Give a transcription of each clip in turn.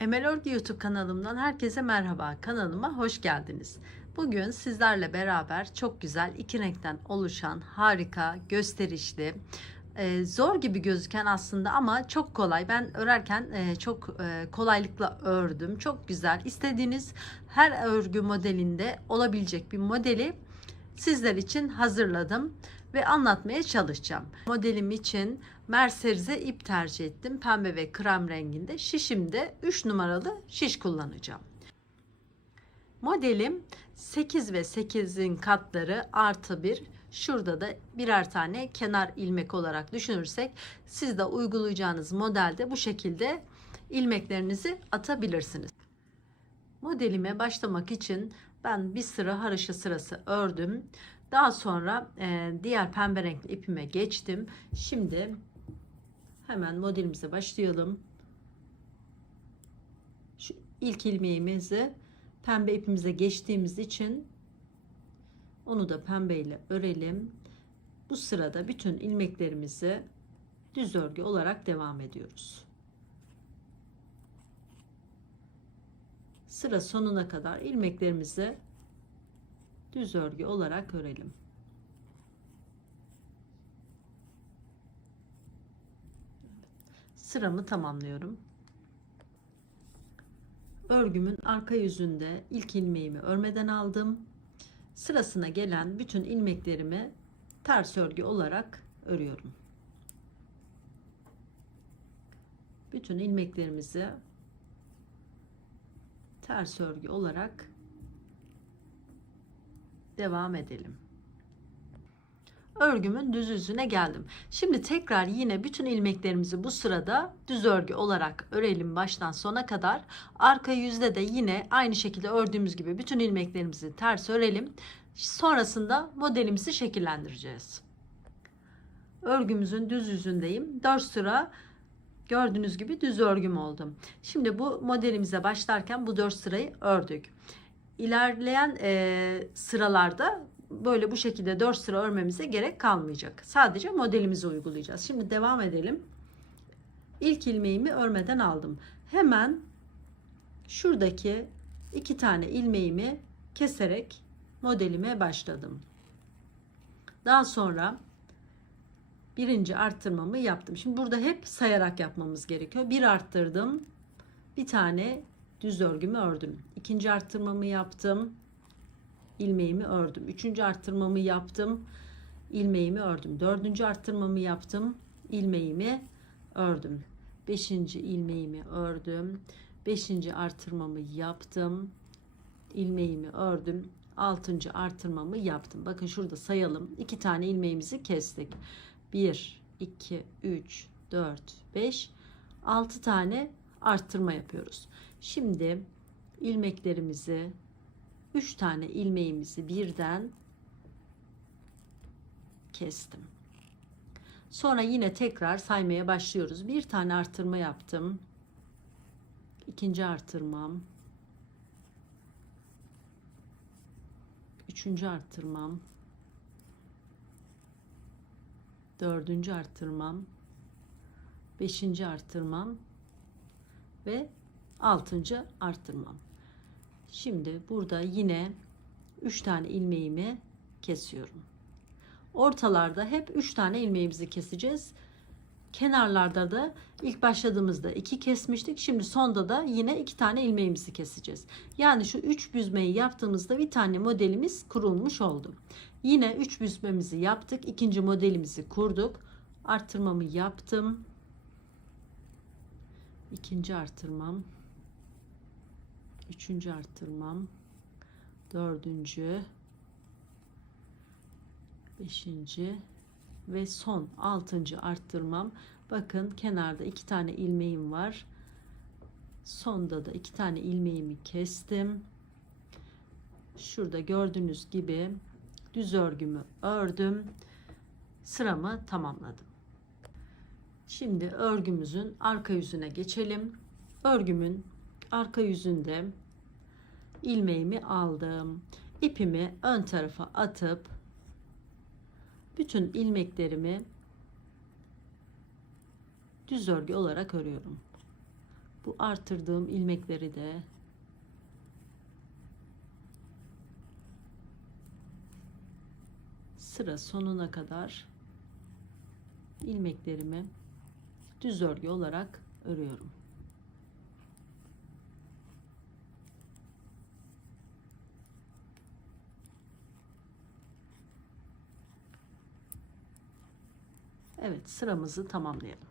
Emel Örgü YouTube kanalımdan herkese merhaba. Kanalıma hoş geldiniz. Bugün sizlerle beraber çok güzel iki renkten oluşan harika, gösterişli, e, zor gibi gözüken aslında ama çok kolay. Ben örerken e, çok e, kolaylıkla ördüm. Çok güzel. İstediğiniz her örgü modelinde olabilecek bir modeli sizler için hazırladım ve anlatmaya çalışacağım. Modelim için merserize ip tercih ettim. Pembe ve krem renginde. Şişimde 3 numaralı şiş kullanacağım. Modelim 8 ve 8'in katları artı 1. Şurada da birer tane kenar ilmek olarak düşünürsek siz de uygulayacağınız modelde bu şekilde ilmeklerinizi atabilirsiniz. Modelime başlamak için ben bir sıra haroşa sırası ördüm. Daha sonra diğer pembe renkli ipime geçtim. Şimdi hemen modelimize başlayalım. Şu ilk ilmeğimizi pembe ipimize geçtiğimiz için onu da pembe ile örelim. Bu sırada bütün ilmeklerimizi düz örgü olarak devam ediyoruz. Sıra sonuna kadar ilmeklerimizi düz örgü olarak örelim. Sıramı tamamlıyorum. Örgümün arka yüzünde ilk ilmeğimi örmeden aldım. Sırasına gelen bütün ilmeklerimi ters örgü olarak örüyorum. Bütün ilmeklerimizi ters örgü olarak devam edelim. Örgümün düz yüzüne geldim. Şimdi tekrar yine bütün ilmeklerimizi bu sırada düz örgü olarak örelim baştan sona kadar. Arka yüzde de yine aynı şekilde ördüğümüz gibi bütün ilmeklerimizi ters örelim. Sonrasında modelimizi şekillendireceğiz. Örgümüzün düz yüzündeyim. 4 sıra gördüğünüz gibi düz örgüm oldum. Şimdi bu modelimize başlarken bu 4 sırayı ördük ilerleyen e, sıralarda böyle bu şekilde 4 sıra örmemize gerek kalmayacak. Sadece modelimizi uygulayacağız. Şimdi devam edelim. İlk ilmeğimi örmeden aldım. Hemen şuradaki iki tane ilmeğimi keserek modelime başladım. Daha sonra birinci arttırmamı yaptım. Şimdi burada hep sayarak yapmamız gerekiyor. Bir arttırdım. Bir tane düz örgümü ördüm. İkinci arttırmamı yaptım. İlmeğimi ördüm. Üçüncü arttırmamı yaptım. ilmeğimi ördüm. Dördüncü arttırmamı yaptım. ilmeğimi ördüm. Beşinci ilmeğimi ördüm. Beşinci artırmamı yaptım. ilmeğimi ördüm. Altıncı artırmamı yaptım. Bakın şurada sayalım. İki tane ilmeğimizi kestik. Bir, iki, üç, dört, beş, altı tane arttırma yapıyoruz. Şimdi ilmeklerimizi 3 tane ilmeğimizi birden kestim. Sonra yine tekrar saymaya başlıyoruz. Bir tane artırma yaptım. İkinci artırmam. Üçüncü artırmam. Dördüncü artırmam. Beşinci artırmam. Ve altıncı arttırmam. Şimdi burada yine 3 tane ilmeğimi kesiyorum. Ortalarda hep 3 tane ilmeğimizi keseceğiz. Kenarlarda da ilk başladığımızda 2 kesmiştik. Şimdi sonda da yine 2 tane ilmeğimizi keseceğiz. Yani şu 3 büzmeyi yaptığımızda bir tane modelimiz kurulmuş oldu. Yine 3 büzmemizi yaptık. ikinci modelimizi kurduk. Arttırmamı yaptım. İkinci artırmam üçüncü arttırmam. Dördüncü. Beşinci. Ve son altıncı arttırmam. Bakın kenarda iki tane ilmeğim var. Sonda da iki tane ilmeğimi kestim. Şurada gördüğünüz gibi düz örgümü ördüm. Sıramı tamamladım. Şimdi örgümüzün arka yüzüne geçelim. Örgümün arka yüzünde ilmeğimi aldım. İpimi ön tarafa atıp bütün ilmeklerimi düz örgü olarak örüyorum. Bu artırdığım ilmekleri de sıra sonuna kadar ilmeklerimi düz örgü olarak örüyorum. Evet sıramızı tamamlayalım.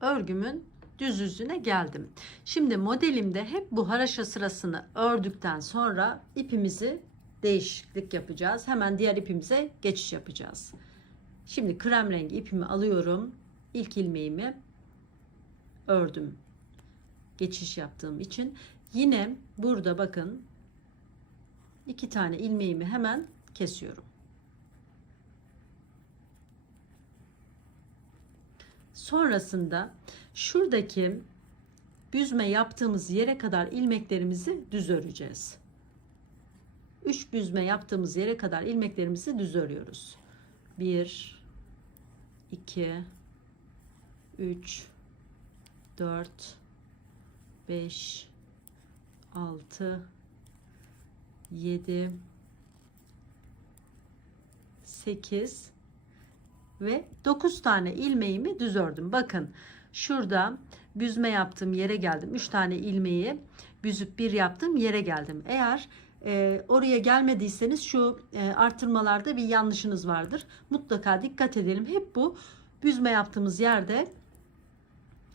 Örgümün düz yüzüne geldim. Şimdi modelimde hep bu haraşa sırasını ördükten sonra ipimizi değişiklik yapacağız. Hemen diğer ipimize geçiş yapacağız. Şimdi krem rengi ipimi alıyorum. İlk ilmeğimi ördüm. Geçiş yaptığım için. Yine burada bakın iki tane ilmeğimi hemen kesiyorum. Sonrasında şuradaki büzme yaptığımız yere kadar ilmeklerimizi düz öreceğiz. 3 büzme yaptığımız yere kadar ilmeklerimizi düz örüyoruz. 1 2 3 4 5 6 7 8 ve 9 tane ilmeğimi düz ördüm. Bakın şurada büzme yaptığım yere geldim. 3 tane ilmeği büzüp bir yaptım yere geldim. Eğer e, oraya gelmediyseniz şu e, artırmalarda bir yanlışınız vardır. Mutlaka dikkat edelim. Hep bu büzme yaptığımız yerde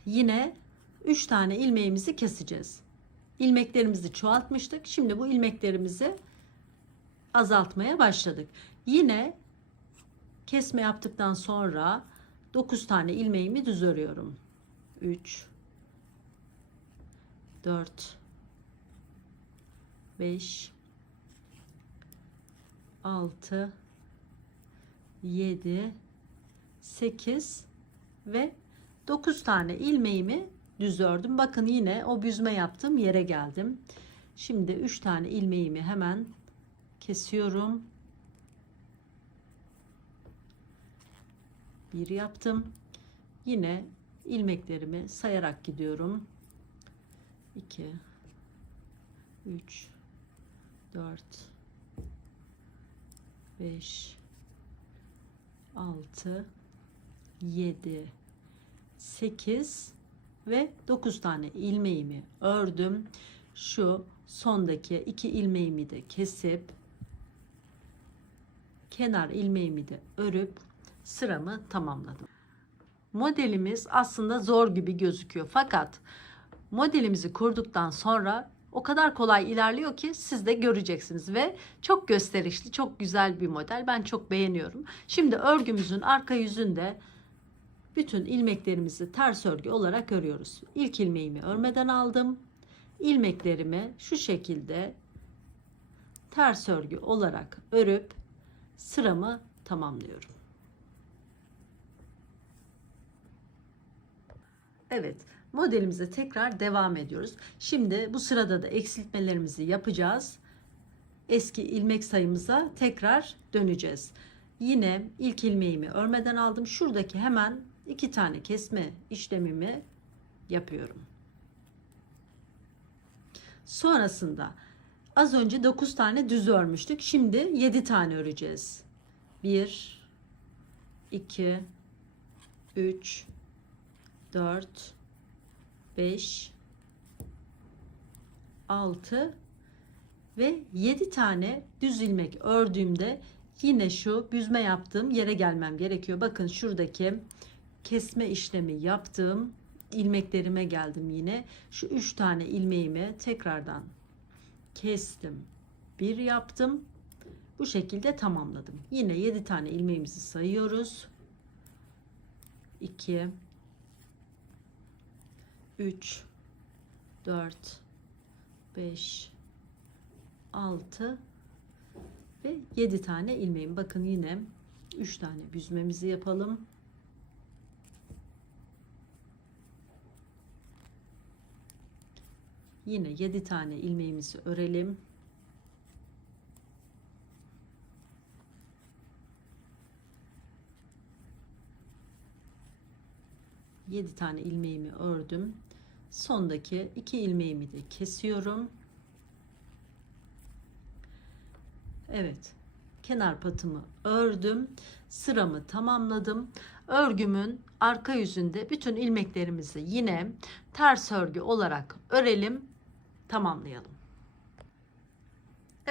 yine 3 tane ilmeğimizi keseceğiz. İlmeklerimizi çoğaltmıştık. Şimdi bu ilmeklerimizi azaltmaya başladık. Yine kesme yaptıktan sonra 9 tane ilmeğimi düz örüyorum. 3 4 5 6 7 8 ve 9 tane ilmeğimi düz ördüm. Bakın yine o büzme yaptığım yere geldim. Şimdi 3 tane ilmeğimi hemen kesiyorum. Bir yaptım. Yine ilmeklerimi sayarak gidiyorum. 2 3 4 5 6 7 8 ve 9 tane ilmeğimi ördüm. Şu sondaki iki ilmeğimi de kesip kenar ilmeğimi de örüp sıramı tamamladım. Modelimiz aslında zor gibi gözüküyor fakat modelimizi kurduktan sonra o kadar kolay ilerliyor ki siz de göreceksiniz ve çok gösterişli, çok güzel bir model. Ben çok beğeniyorum. Şimdi örgümüzün arka yüzünde bütün ilmeklerimizi ters örgü olarak örüyoruz. İlk ilmeğimi örmeden aldım. İlmeklerimi şu şekilde ters örgü olarak örüp sıramı tamamlıyorum. Evet, modelimize tekrar devam ediyoruz. Şimdi bu sırada da eksiltmelerimizi yapacağız. Eski ilmek sayımıza tekrar döneceğiz. Yine ilk ilmeğimi örmeden aldım. Şuradaki hemen iki tane kesme işlemimi yapıyorum. Sonrasında az önce 9 tane düz örmüştük. Şimdi 7 tane öreceğiz. 1 2 3 4 5 6 ve 7 tane düz ilmek ördüğümde yine şu büzme yaptığım yere gelmem gerekiyor. Bakın şuradaki kesme işlemi yaptığım ilmeklerime geldim yine. Şu 3 tane ilmeğimi tekrardan kestim. Bir yaptım. Bu şekilde tamamladım. Yine 7 tane ilmeğimizi sayıyoruz. 2 3 4 5 6 ve 7 tane ilmeğim. Bakın yine 3 tane büzmemizi yapalım. Yine 7 tane ilmeğimizi örelim. 7 tane ilmeğimi ördüm. Sondaki 2 ilmeğimi de kesiyorum. Evet. Kenar patımı ördüm. Sıramı tamamladım. Örgümün arka yüzünde bütün ilmeklerimizi yine ters örgü olarak örelim, tamamlayalım.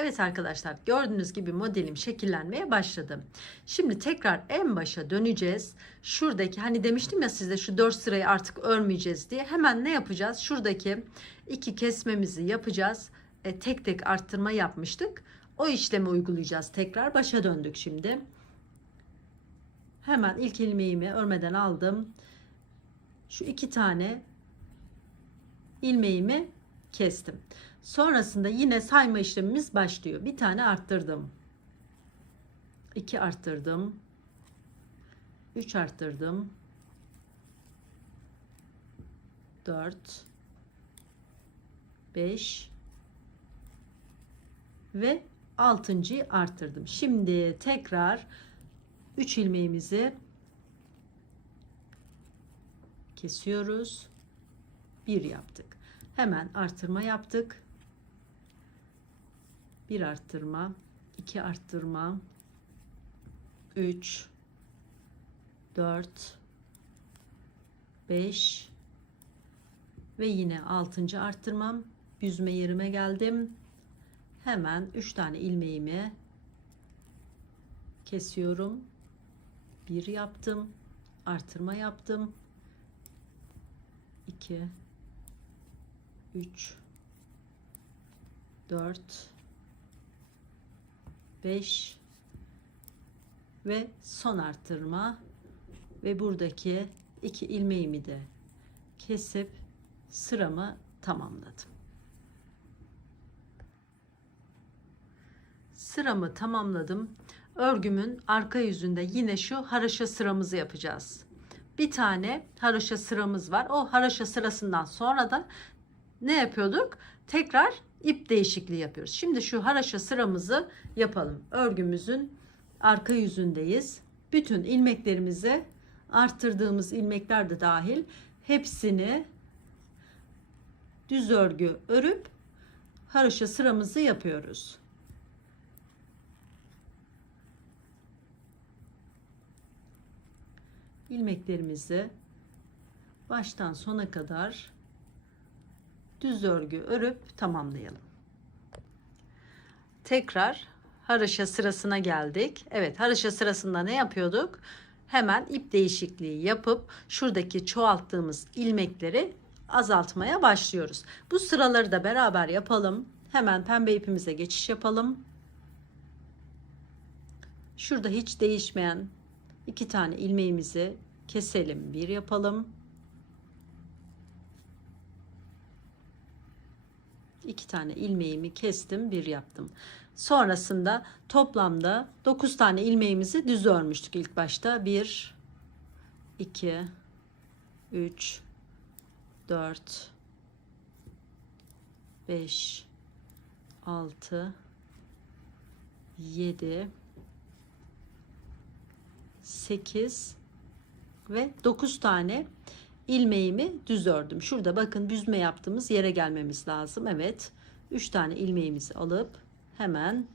Evet arkadaşlar gördüğünüz gibi modelim şekillenmeye başladı. Şimdi tekrar en başa döneceğiz. Şuradaki hani demiştim ya size şu 4 sırayı artık örmeyeceğiz diye. Hemen ne yapacağız? Şuradaki iki kesmemizi yapacağız. E, tek tek arttırma yapmıştık. O işlemi uygulayacağız. Tekrar başa döndük şimdi. Hemen ilk ilmeğimi örmeden aldım. Şu iki tane ilmeğimi kestim. Sonrasında yine sayma işlemimiz başlıyor. Bir tane arttırdım. 2 arttırdım. 3 arttırdım. 4 5 ve 6.'yı arttırdım. Şimdi tekrar 3 ilmeğimizi kesiyoruz. 1 yaptık. Hemen artırma yaptık. 1 arttırma, 2 arttırma, 3 4 5 ve yine 6. arttırmam. Büzme yerime geldim. Hemen 3 tane ilmeğimi kesiyorum. 1 yaptım. Artırma yaptım. 2 3 4 5 ve son arttırma ve buradaki iki ilmeğimi de kesip sıramı tamamladım. Sıramı tamamladım. Örgümün arka yüzünde yine şu haraşa sıramızı yapacağız. Bir tane haraşa sıramız var. O haraşa sırasından sonra da ne yapıyorduk? Tekrar ip değişikliği yapıyoruz. Şimdi şu haraşa sıramızı yapalım. Örgümüzün arka yüzündeyiz. Bütün ilmeklerimizi arttırdığımız ilmekler de dahil hepsini düz örgü örüp haraşa sıramızı yapıyoruz. ilmeklerimizi baştan sona kadar düz örgü örüp tamamlayalım. Tekrar haraşa sırasına geldik. Evet haraşa sırasında ne yapıyorduk? Hemen ip değişikliği yapıp şuradaki çoğalttığımız ilmekleri azaltmaya başlıyoruz. Bu sıraları da beraber yapalım. Hemen pembe ipimize geçiş yapalım. Şurada hiç değişmeyen iki tane ilmeğimizi keselim. Bir yapalım. İki tane ilmeğimi kestim bir yaptım. Sonrasında toplamda 9 tane ilmeğimizi düz örmüştük ilk başta. 1 2 3 4 5 6 7 8 ve 9 tane ilmeğimi düz ördüm. Şurada bakın büzme yaptığımız yere gelmemiz lazım. Evet. 3 tane ilmeğimizi alıp hemen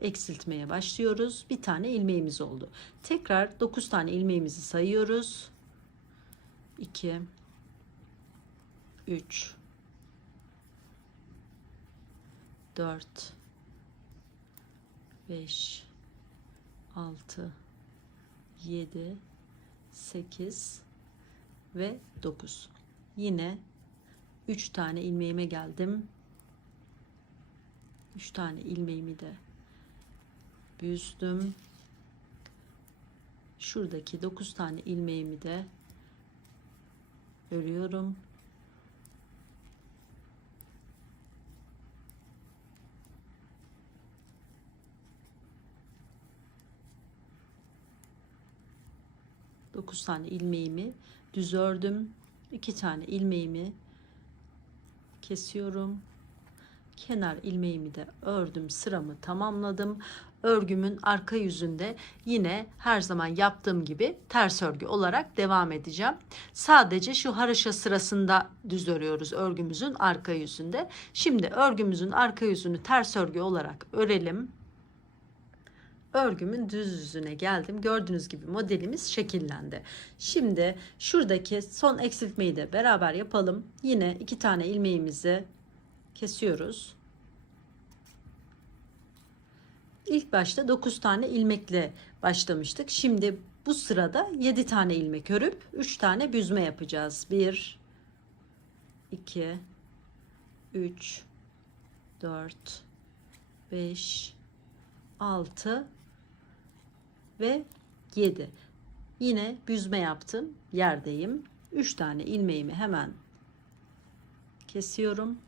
eksiltmeye başlıyoruz. Bir tane ilmeğimiz oldu. Tekrar 9 tane ilmeğimizi sayıyoruz. 2 3 4 5 6 7 8 ve 9 yine 3 tane ilmeğime geldim. 3 tane ilmeğimi de büzdüm. Şuradaki 9 tane ilmeğimi de örüyorum Dokuz tane ilmeğimi düz ördüm. 2 tane ilmeğimi kesiyorum kenar ilmeğimi de ördüm sıramı tamamladım örgümün arka yüzünde yine her zaman yaptığım gibi ters örgü olarak devam edeceğim. Sadece şu haraşa sırasında düz örüyoruz örgümüzün arka yüzünde. Şimdi örgümüzün arka yüzünü ters örgü olarak örelim. Örgümün düz yüzüne geldim. Gördüğünüz gibi modelimiz şekillendi. Şimdi şuradaki son eksiltmeyi de beraber yapalım. Yine iki tane ilmeğimizi kesiyoruz. İlk başta 9 tane ilmekle başlamıştık. Şimdi bu sırada 7 tane ilmek örüp 3 tane büzme yapacağız. 1 2 3 4 5 6 ve 7. Yine büzme yaptım. Yerdeyim. 3 tane ilmeğimi hemen kesiyorum.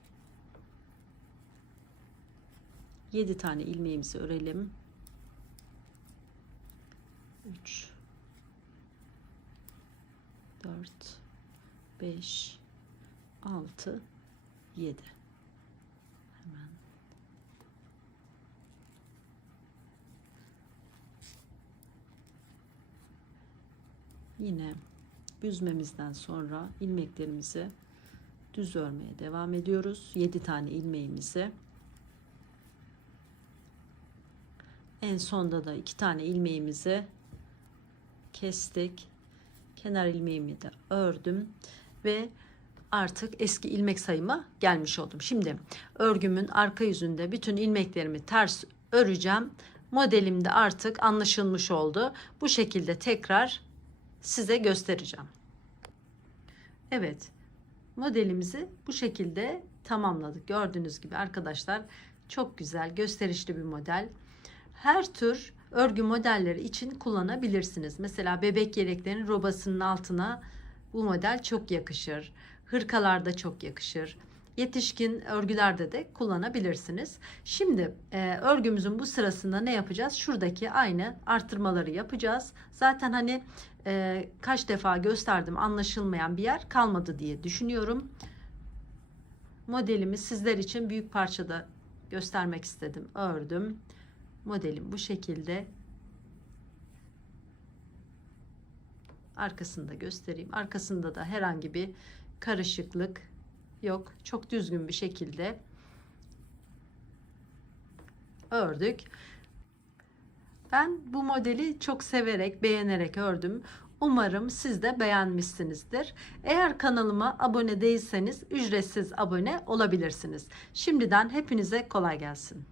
7 tane ilmeğimizi örelim. 3 4 5 6 7 hemen yine büzmemizden sonra ilmeklerimizi düz örmeye devam ediyoruz 7 tane ilmeğimizi En sonda da iki tane ilmeğimizi kestik. Kenar ilmeğimi de ördüm ve artık eski ilmek sayıma gelmiş oldum. Şimdi örgümün arka yüzünde bütün ilmeklerimi ters öreceğim. Modelim de artık anlaşılmış oldu. Bu şekilde tekrar size göstereceğim. Evet. Modelimizi bu şekilde tamamladık. Gördüğünüz gibi arkadaşlar çok güzel gösterişli bir model her tür örgü modelleri için kullanabilirsiniz. Mesela bebek yeleklerin robasının altına bu model çok yakışır. Hırkalarda çok yakışır. Yetişkin örgülerde de kullanabilirsiniz. Şimdi e, örgümüzün bu sırasında ne yapacağız? Şuradaki aynı arttırmaları yapacağız. Zaten hani e, kaç defa gösterdim anlaşılmayan bir yer kalmadı diye düşünüyorum. Modelimi sizler için büyük parçada göstermek istedim. Ördüm modelim bu şekilde arkasında göstereyim arkasında da herhangi bir karışıklık yok çok düzgün bir şekilde ördük ben bu modeli çok severek beğenerek ördüm Umarım siz de beğenmişsinizdir. Eğer kanalıma abone değilseniz ücretsiz abone olabilirsiniz. Şimdiden hepinize kolay gelsin.